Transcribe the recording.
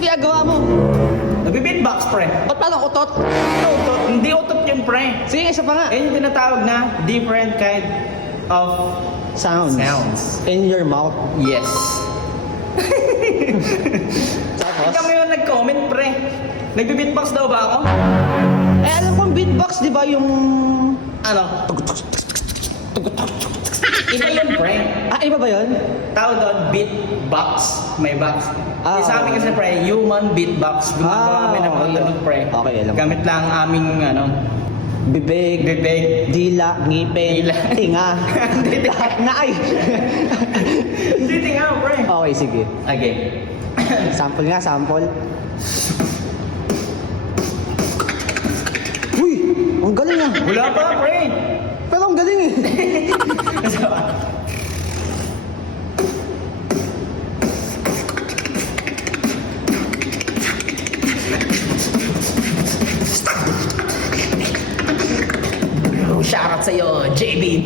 ginagawa mo? Nagbe-beatbox, pre. Ba't parang utot? Utot. Hindi utot yung pre. Sige, isa pa nga. Yan yung tinatawag na different kind of Sounds. sounds. In your mouth. Yes. Tapos? Ikaw mo yung nag-comment, pre. Nagbe-beatbox daw ba ako? Eh, alam ko beatbox, di ba yung... Ano? Iba yun, pre. Ah, iba ba yun? Tawag doon, beatbox. May box. Ah, Sa amin okay. kasi, pre, human beatbox. Gumagawa kami ng mga okay. tunog, pre. Okay, alam ko. Gamit lang ang aming, Bibig, bibig. dila, ngipin, Dila. tinga. Hindi, Lahat na ay. Hindi tinga, pre. Okay, sige. Okay. Sample nga, sample. Uy! Ang galing ah! Wala pa, pre. Pero ang galing eh! Shoutout sa'yo, JB.